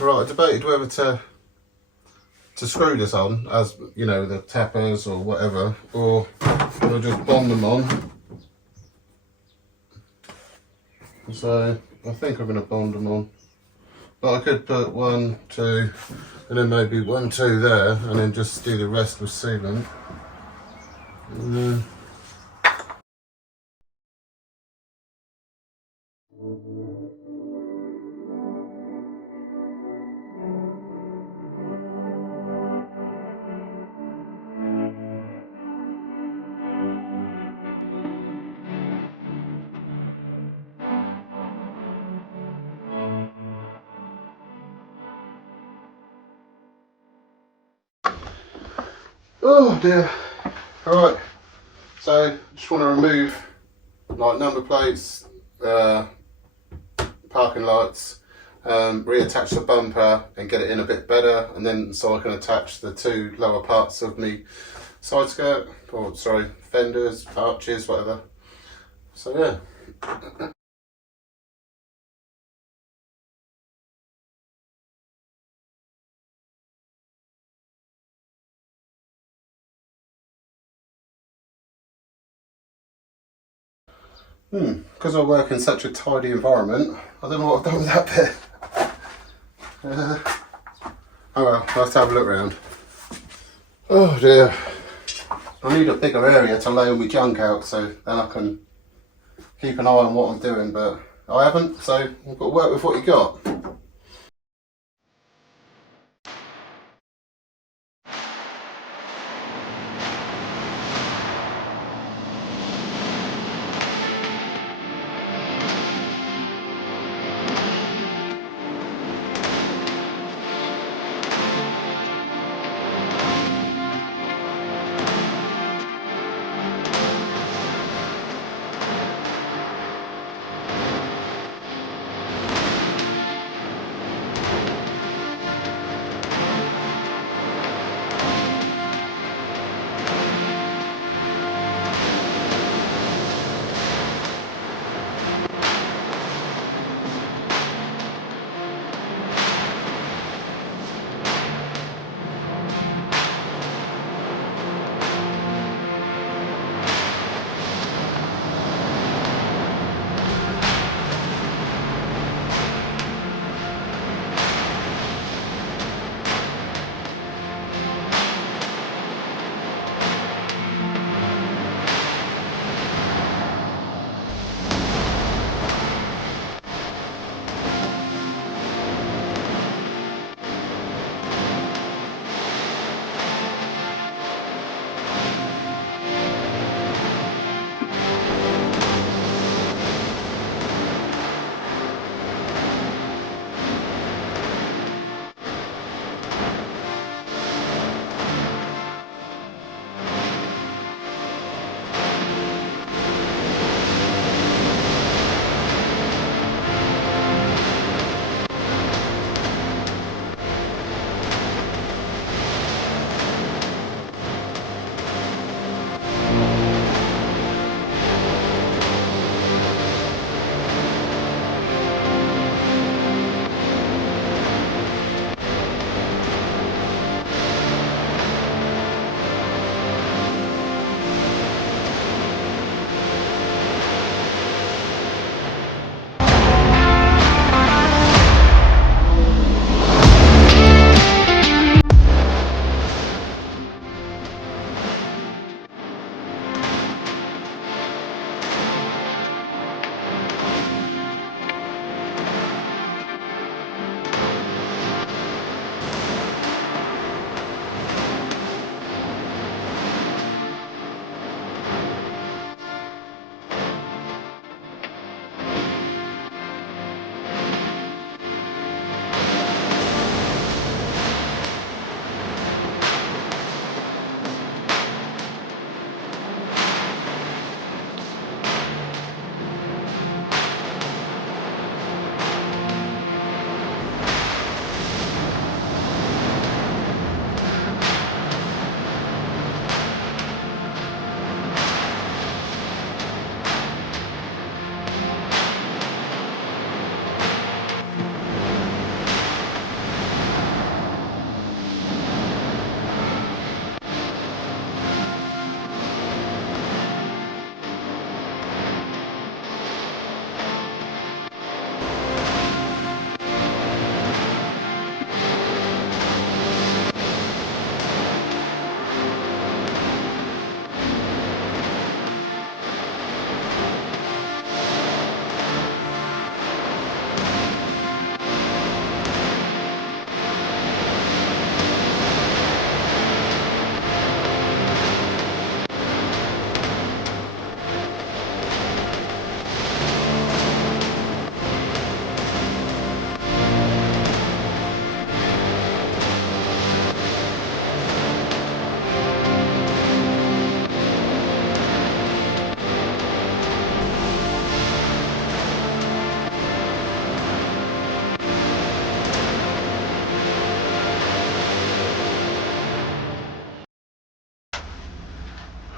Right, I debated whether to screw this on, as you know, the tappers or whatever, or I'll just bond them on. So I think I'm going to bond them on, but I could put 1, 2, and then maybe 1, 2 there, and then just do the rest with sealant. Oh dear. Alright, so just want to remove like number plates, parking lights, reattach the bumper and get it in a bit better, and then so I can attach the 2 lower parts of me side skirt, or sorry, fenders, arches, whatever. So yeah. Because I work in such a tidy environment, I don't know what I've done with that bit. Oh well, I'll have to have a look around. Oh dear. I need a bigger area to lay all my junk out so then I can keep an eye on what I'm doing, but I haven't, so I've got to work with what you got.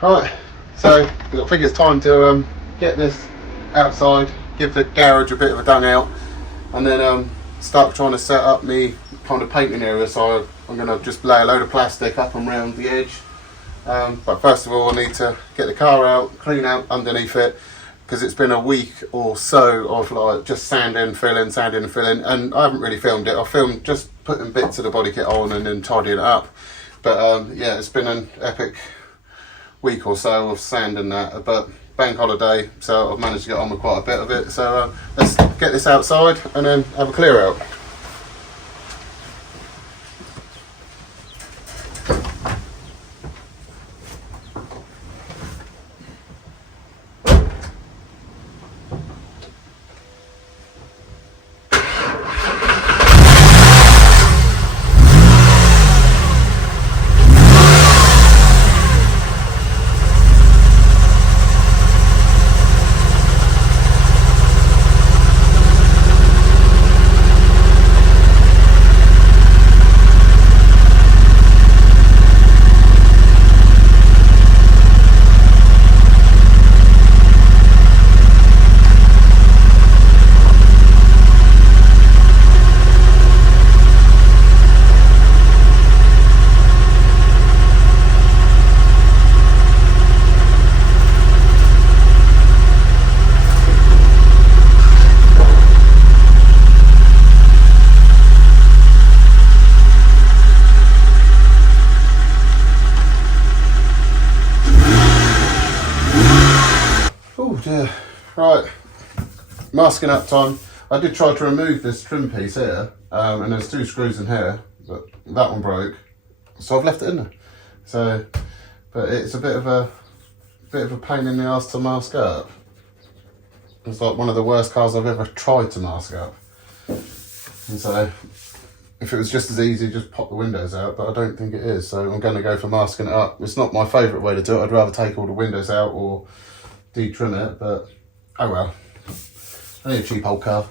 Right, so I think it's time to get this outside, give the garage a bit of a dung out, and then start trying to set up me kind of painting area. So I'm going to just lay a load of plastic up and round the edge. But first of all, I need to get the car out, clean out underneath it, because it's been a week or so of like just sanding and filling, and I haven't really filmed it. I filmed just putting bits of the body kit on and then tidying it up. But yeah, it's been an epic week or so of sanding that, but bank holiday, so I've managed to get on with quite a bit of it. So let's get this outside and then have a clear out. Oh dear. Right, masking up time. I did try to remove this trim piece here, and there's 2 screws in here, but that one broke, so I've left it in there. So, but it's a bit of a pain in the ass to mask up. It's like one of the worst cars I've ever tried to mask up. And so, if it was just as easy, just pop the windows out, but I don't think it is. So I'm going to go for masking it up. It's not my favourite way to do it. I'd rather take all the windows out or de-trim it, but oh well. Only a cheap old car.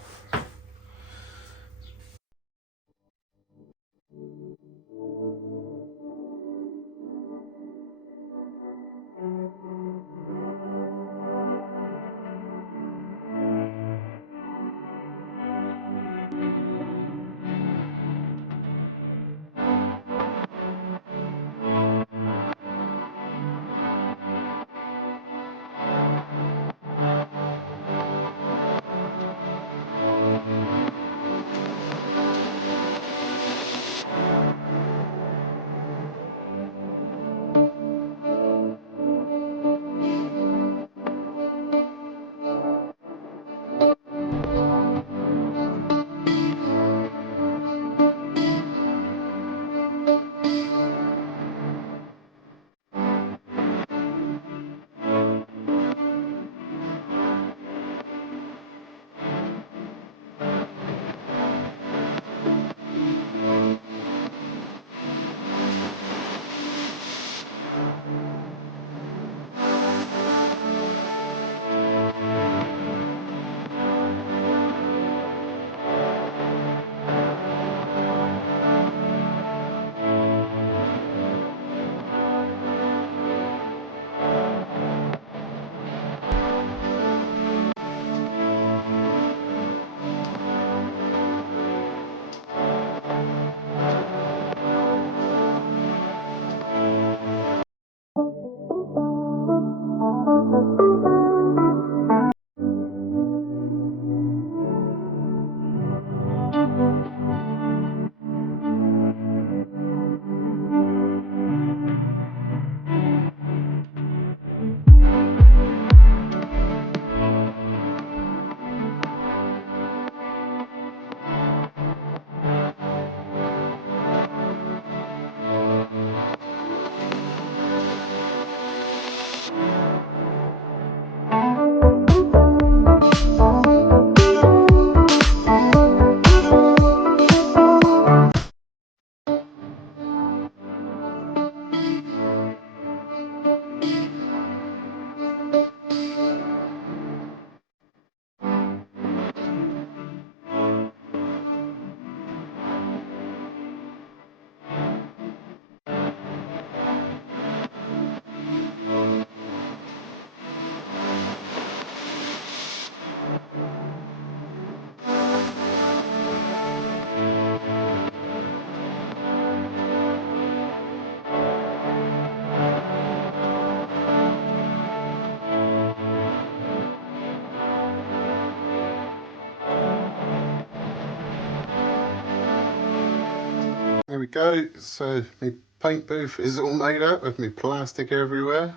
There we go. So my paint booth is all made up with me plastic everywhere,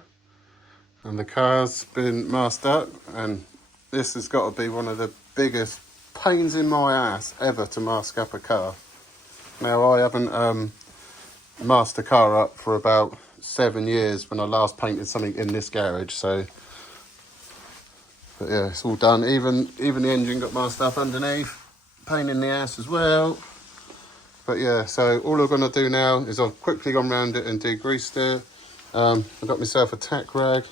and the car's been masked up, and this has got to be one of the biggest pains in my ass ever to mask up a car. Now I haven't masked a car up for about 7 years when I last painted something in this garage, so but yeah, it's all done. Even the engine got masked up underneath, pain in the ass as well. But yeah, so all I'm going to do now is I've quickly gone round it and degreased it. I've got myself a tack rag,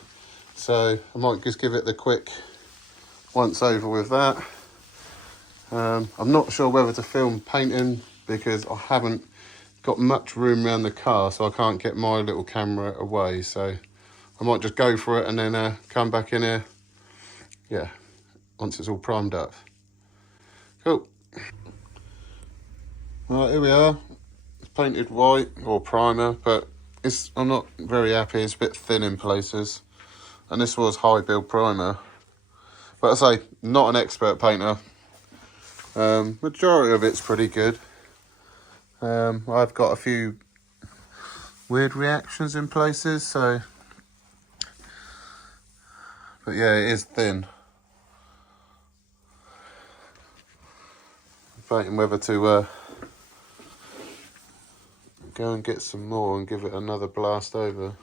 so I might just give it the quick once over with that. I'm not sure whether to film painting because I haven't got much room around the car, so I can't get my little camera away. So I might just go for it and then come back in here, yeah, once it's all primed up. Cool. Right, here we are. It's painted white, or primer, but I'm not very happy. It's a bit thin in places. And this was high build primer. But I say, not an expert painter. Majority of it's pretty good. I've got a few weird reactions in places, so. But yeah, it is thin. Debating whether to go and get some more and give it another blast over.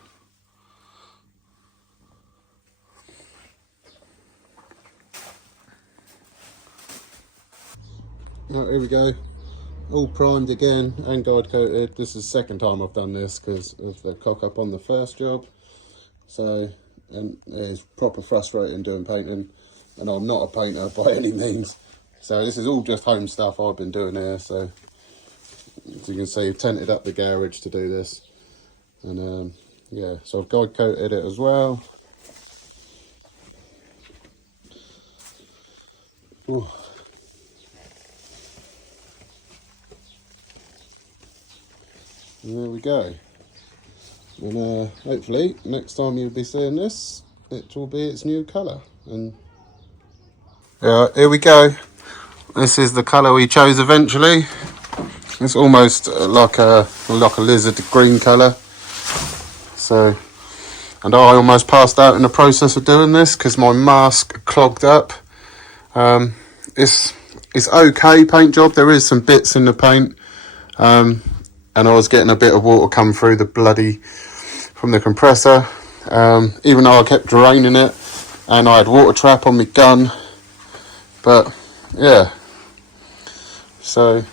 Right, here we go. All primed again and guide coated. This is the second time I've done this because of the cock up on the first job. So, and it's proper frustrating doing painting, and I'm not a painter by any means. So this is all just home stuff I've been doing here. So as you can see, I've tented up the garage to do this. And yeah, so I've guide coated it as well. Ooh. And there we go. And hopefully next time you'll be seeing this, it will be its new colour. And yeah, here we go. This is the colour we chose eventually. It's almost like a lizard green colour. So, and I almost passed out in the process of doing this because my mask clogged up. It's okay paint job. There is some bits in the paint, and I was getting a bit of water come through from the compressor. Even though I kept draining it, and I had water trap on my gun. But yeah, so,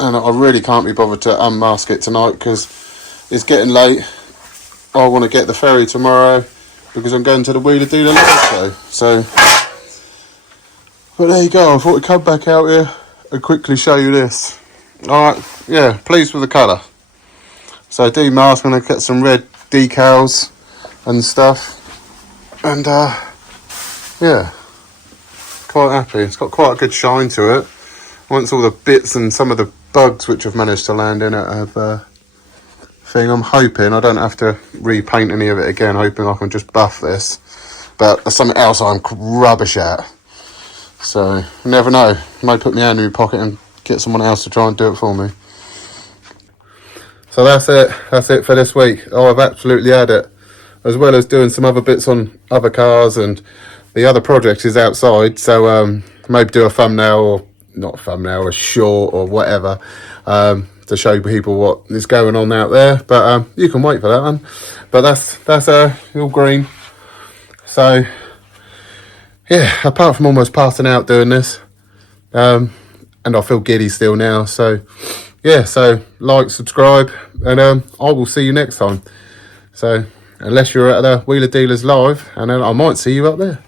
and I really can't be bothered to unmask it tonight because it's getting late. I want to get the ferry tomorrow because I'm going to the Wheeler Dealer live show. So, but there you go. I thought I'd come back out here and quickly show you this. Alright, yeah, pleased with the colour. So demask, I'm going to get some red decals and stuff. And yeah, quite happy. It's got quite a good shine to it. Once all the bits and some of the bugs which have managed to land in it have thing, I'm hoping I don't have to repaint any of it again, hoping I can just buff this. But there's something else I'm rubbish at. So, you never know. I may put my hand in my pocket and get someone else to try and do it for me. So that's it for this week. Oh, I've absolutely had it. As well as doing some other bits on other cars, and the other project is outside, so maybe do a thumbnail, or not a thumbnail, a short or whatever, to show people what is going on out there. But you can wait for that one. But that's all green. So yeah, apart from almost passing out doing this, and I feel giddy still now. So yeah, so like, subscribe, and I will see you next time. So unless you're at the Wheeler Dealers live, and then I might see you up there.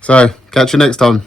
So catch you next time.